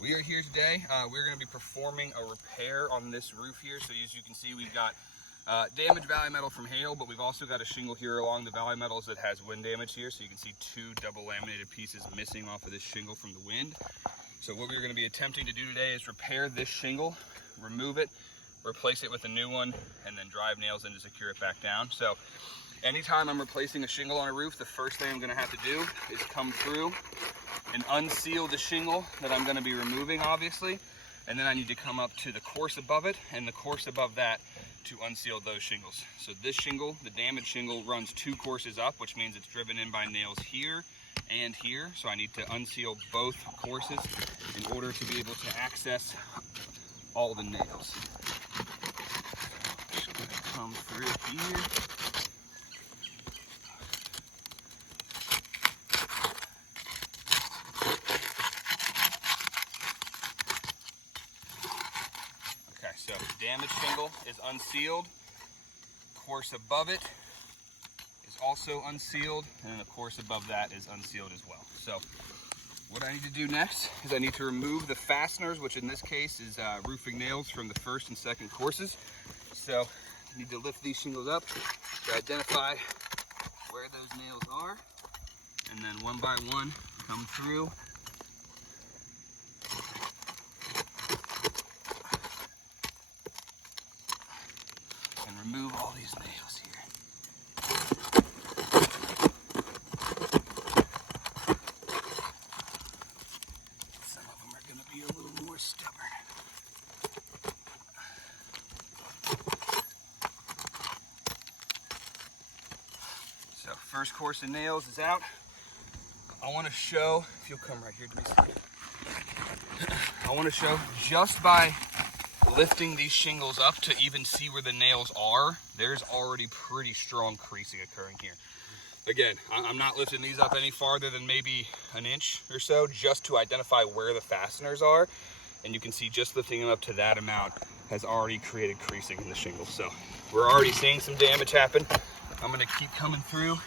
We are here today. We're going to be performing a repair on this roof here. So as you can see, we've got damaged valley metal from hail, but we've also got a shingle here along the valley metals that has wind damage here. So you can see two double laminated pieces missing off of this shingle from the wind. So what we're going to be attempting to do today is repair this shingle, remove it, replace it with a new one, and then drive nails in to secure it back down. So anytime I'm replacing a shingle on a roof, the first thing I'm going to have to do is come through and unseal the shingle that I'm going to be removing, obviously, and then I need to come up to the course above it and the course above that to unseal those shingles. So this shingle, the damaged shingle, runs two courses up, which means it's driven in by nails here and here. So I need to unseal both courses in order to be able to access all the nails. Just going to come through here. So damaged shingle is unsealed, course above it is also unsealed, and then the course above that is unsealed as well. So what I need to do next is I need to remove the fasteners, which in this case is roofing nails from the first and second courses. So I need to lift these shingles up to identify where those nails are, and then one by one come through. Remove all these nails here. Some of them are going to be a little more stubborn. So first course of nails is out. I want to show, if you'll come right here to me, I want to show just by lifting these shingles up to even see where the nails are, there's already pretty strong creasing occurring here. Again, I'm not lifting these up any farther than maybe an inch or so just to identify where the fasteners are. And you can see just lifting them up to that amount has already created creasing in the shingles. So we're already seeing some damage happen. I'm gonna keep coming through.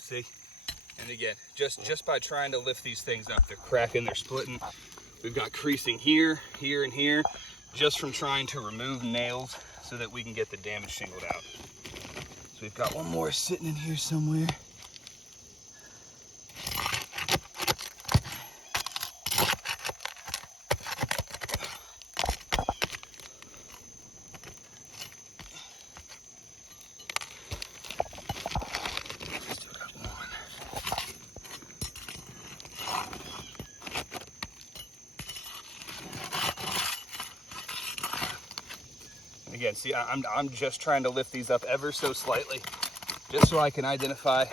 See? And again, just by trying to lift these things up, they're cracking, they're splitting. We've got creasing here, here, and here, just from trying to remove nails so that we can get the damage shingled out. So we've got one more sitting in here somewhere. Again, see, I'm just trying to lift these up ever so slightly, just so I can identify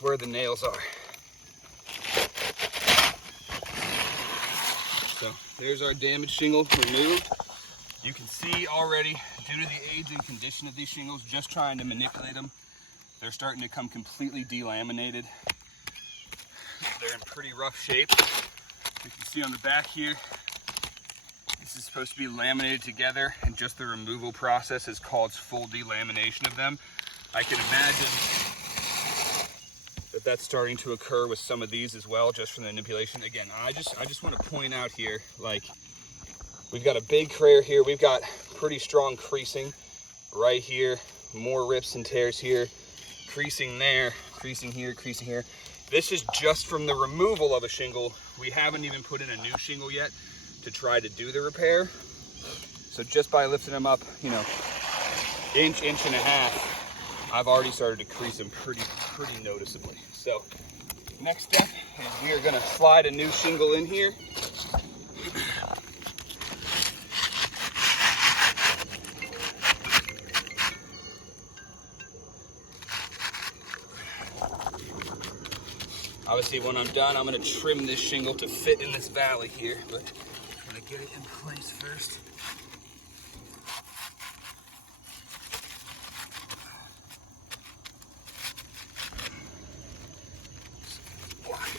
where the nails are. So there's our damaged shingle removed. You can see already, due to the age and condition of these shingles, just trying to manipulate them, they're starting to come completely delaminated. They're in pretty rough shape. You can see on the back here, this is supposed to be laminated together, and just the removal process has caused full delamination of them. I can imagine that that's starting to occur with some of these as well, just from the manipulation. Again, I just want to point out here, like, we've got a big crater here. We've got pretty strong creasing right here, more rips and tears here, creasing there, creasing here, creasing here. This is just from the removal of a shingle. We haven't even put in a new shingle yet to try to do the repair. So just by lifting them up, you know, inch and a half, I've already started to crease them pretty noticeably. So next step is we are gonna slide a new shingle in here. Obviously, when I'm done, I'm going to trim this shingle to fit in this valley here, but I'm going to get it in place first.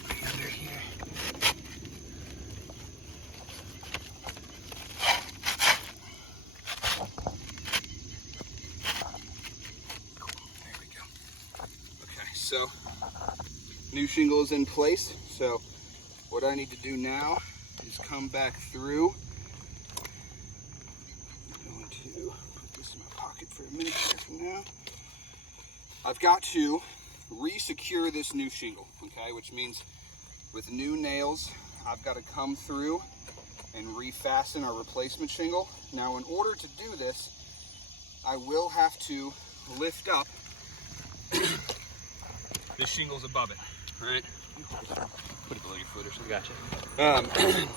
Under here. There we go. Okay, so new shingle is in place. So what I need to do now is come back through. I'm going to put this in my pocket for a minute here for now. I've got to re-secure this new shingle, okay, which means with new nails, I've got to come through and refasten our replacement shingle. Now, in order to do this, I will have to lift up the shingles above it, right? Put it below your foot or something. Gotcha.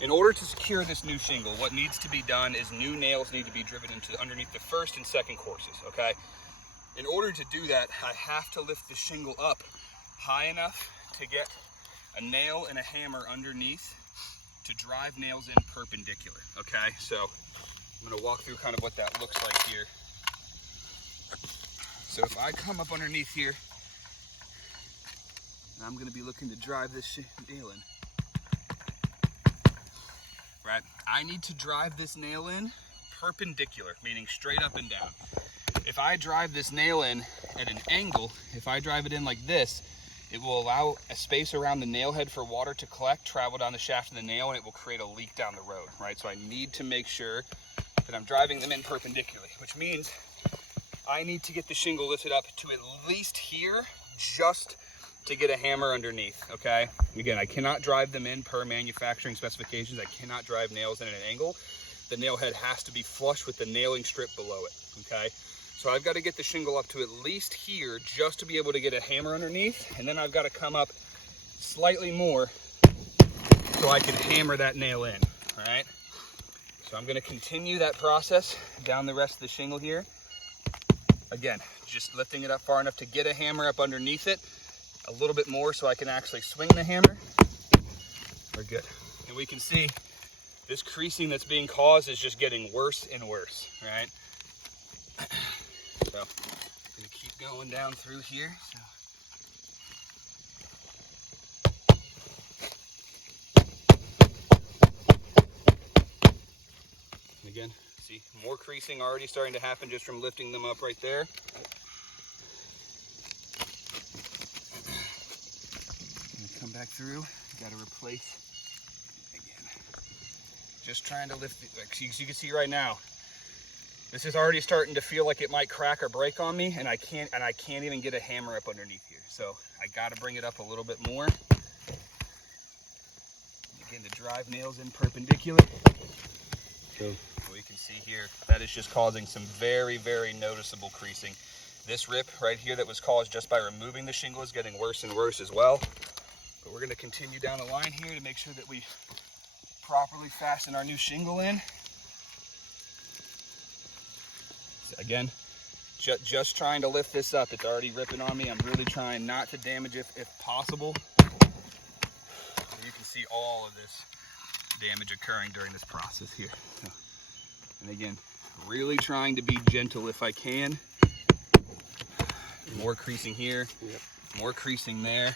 In order to secure this new shingle, what needs to be done is new nails need to be driven into underneath the first and second courses, okay? In order to do that, I have to lift the shingle up high enough to get a nail and a hammer underneath to drive nails in perpendicular, okay? So I'm gonna walk through kind of what that looks like here. So if I come up underneath here, and I'm gonna be looking to drive this nail in, right? I need to drive this nail in perpendicular, meaning straight up and down. If I drive this nail in at an angle, if I drive it in like this, it will allow a space around the nail head for water to collect, travel down the shaft of the nail, and it will create a leak down the road, right? So I need to make sure that I'm driving them in perpendicularly, which means I need to get the shingle lifted up to at least here, just to get a hammer underneath, okay? Again, I cannot drive them in per manufacturing specifications. I cannot drive nails in at an angle. The nail head has to be flush with the nailing strip below it, okay? So I've got to get the shingle up to at least here just to be able to get a hammer underneath, and then I've got to come up slightly more so I can hammer that nail in, all right? So I'm going to continue that process down the rest of the shingle here. Again, just lifting it up far enough to get a hammer up underneath it, a little bit more so I can actually swing the hammer. We're good. And we can see this creasing that's being caused is just getting worse and worse, right? So I'm gonna keep going down through here. And again, see more creasing already starting to happen just from lifting them up right there. Come back through, gotta replace again. Just trying to lift it, like you can see right now. This is already starting to feel like it might crack or break on me, and I can't even get a hammer up underneath here. So I gotta bring it up a little bit more. Again, to drive nails in perpendicular. So you can see here, that is just causing some very, very noticeable creasing. This rip right here that was caused just by removing the shingle is getting worse and worse as well. But we're gonna continue down the line here to make sure that we properly fasten our new shingle in. Again, just trying to lift this up. It's already ripping on me. I'm really trying not to damage it if possible. You can see all of this damage occurring during this process here. So, and again, really trying to be gentle if I can. More creasing here, more creasing there.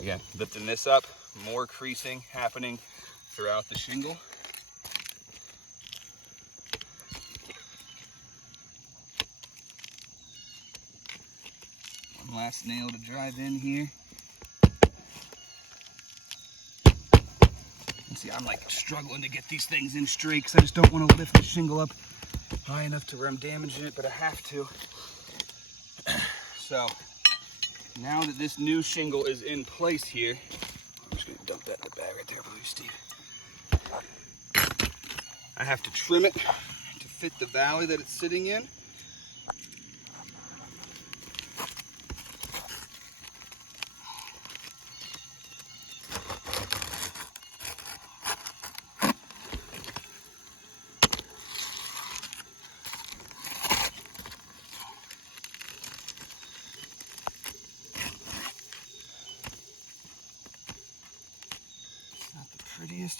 Again, lifting this up, more creasing happening throughout the shingle. One last nail to drive in here. And see, I'm like struggling to get these things in straight because I just don't want to lift the shingle up high enough to where I'm damaging it, but I have to. So now that this new shingle is in place here, I'm just going to dump that in the bag right there for you, Steve. I have to trim it to fit the valley that it's sitting in.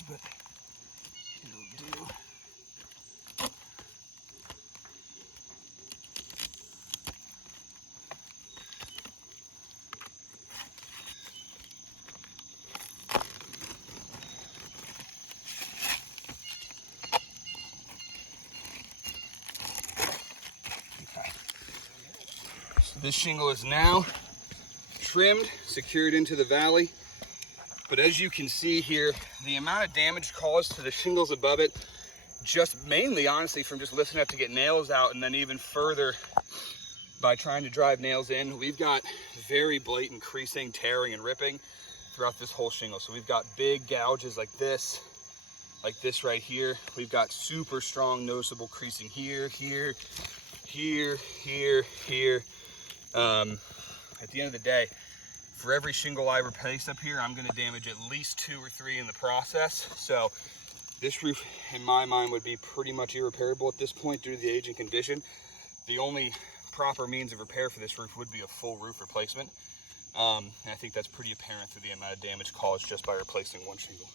but it'll do. This shingle is now trimmed, secured into the valley. But as you can see here, the amount of damage caused to the shingles above it, just mainly, honestly, from just lifting up to get nails out, and then even further by trying to drive nails in, we've got very blatant creasing, tearing, and ripping throughout this whole shingle. So we've got big gouges like this right here. We've got super strong, noticeable creasing here, here, here, here, here. At the end of the day, for every shingle I replace up here, I'm going to damage at least 2 or 3 in the process. So this roof, in my mind, would be pretty much irreparable at this point due to the age and condition. The only proper means of repair for this roof would be a full roof replacement. And I think that's pretty apparent through the amount of damage caused just by replacing one shingle.